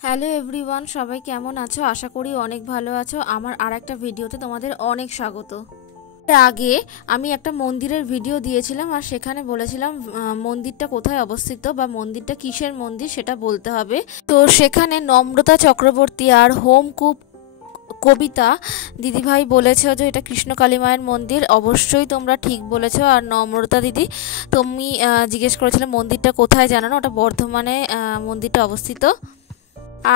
Hello everyone, সবাই কেমন আছো? আশা করি অনেক ভালো আছো। আমার আর একটা ভিডিওতে তোমাদের অনেক স্বাগত। এর আগে আমি একটা মন্দিরের ভিডিও দিয়েছিলাম আর সেখানে বলেছিলাম মন্দিরটা কোথায় অবস্থিত বা মন্দিরটা কিসের মন্দির সেটা বলতে হবে। তো সেখানে নম্রতা চক্রবর্তী আর হোমকূপ কবিতা দিদিভাই বলেছো যে এটা কৃষ্ণকালী মায়ের মন্দির। অবশ্যই তোমরা ঠিক বলেছো। আর নম্রতা দিদি, তুমি জিজ্ঞেস করেছিলে মন্দিরটা কোথায়, জানো না? ওটা বর্ধমানে মন্দিরটা অবস্থিত।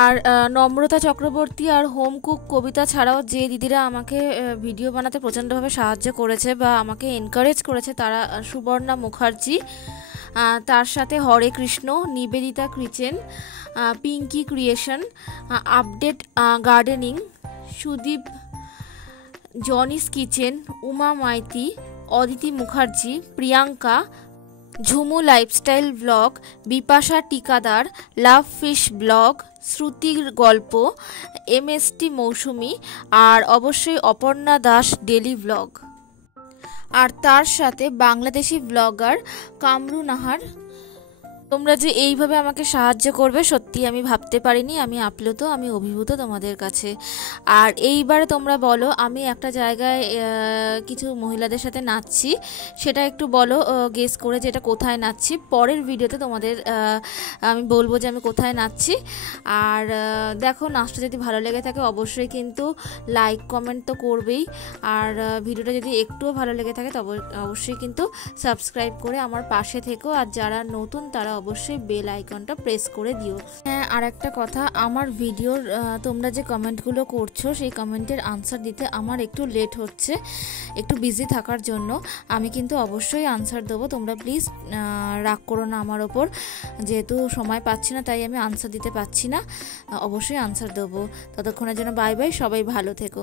আর নম্রতা চক্রবর্তী আর হোমকুক কবিতা ছাড়াও যে দিদিরা আমাকে ভিডিও বানাতে প্রচণ্ডভাবে সাহায্য করেছে বা আমাকে এনকারেজ করেছে, তারা সুবর্ণা মুখার্জি, তার সাথে Hare Krishna, Nivedita kitchen, Pinky creation, update gardening, Sudip, Johnny's kitchen, Uma Maity, Aditi Mukherjee, Priyanka, Jhumu lifestyle blog, Bipasha Tikadar, love fish blog, শ্রুতির গল্প, এমএসটি মৌসুমি, আর অবশ্যই অপর্ণা দাস ডেলি ব্লগ। আর তার সাথে বাংলাদেশি ব্লগার কামরু নাহার। তোমরা যে এইভাবে আমাকে সাহায্য করবে সত্যি আমি ভাবতে পারিনি। আমি আপ্লুত, আমি অভিভূত তোমাদের কাছে। আর এইবারে তোমরা বলো, আমি একটা জায়গায় কিছু মহিলাদের সাথে নাচছি, সেটা একটু বলো গেস করে যে এটা কোথায় নাচছি। পরের ভিডিওতে তোমাদের আমি বলবো যে আমি কোথায় নাচছি। আর দেখো, নাচটা যদি ভালো লেগে থাকে অবশ্যই কিন্তু লাইক কমেন্ট তো করবেই। আর ভিডিওটা যদি একটুও ভালো লেগে থাকে তবে অবশ্যই কিন্তু সাবস্ক্রাইব করে আমার পাশে থেকো। আর যারা নতুন তারা অবশ্যই বেল আইকনটা প্রেস করে দিও। হ্যাঁ, আর একটা কথা, আমার ভিডিওর তোমরা যে কমেন্টগুলো করছো সেই কমেন্টের আনসার দিতে আমার একটু লেট হচ্ছে, একটু বিজি থাকার জন্য। আমি কিন্তু অবশ্যই আনসার দেবো, তোমরা প্লিজ রাগ করো না আমার ওপর। যেহেতু সময় পাচ্ছি না তাই আমি আনসার দিতে পারছি না, অবশ্যই আনসার দেবো। ততক্ষণের জন্য বাই বাই, সবাই ভালো থেকো।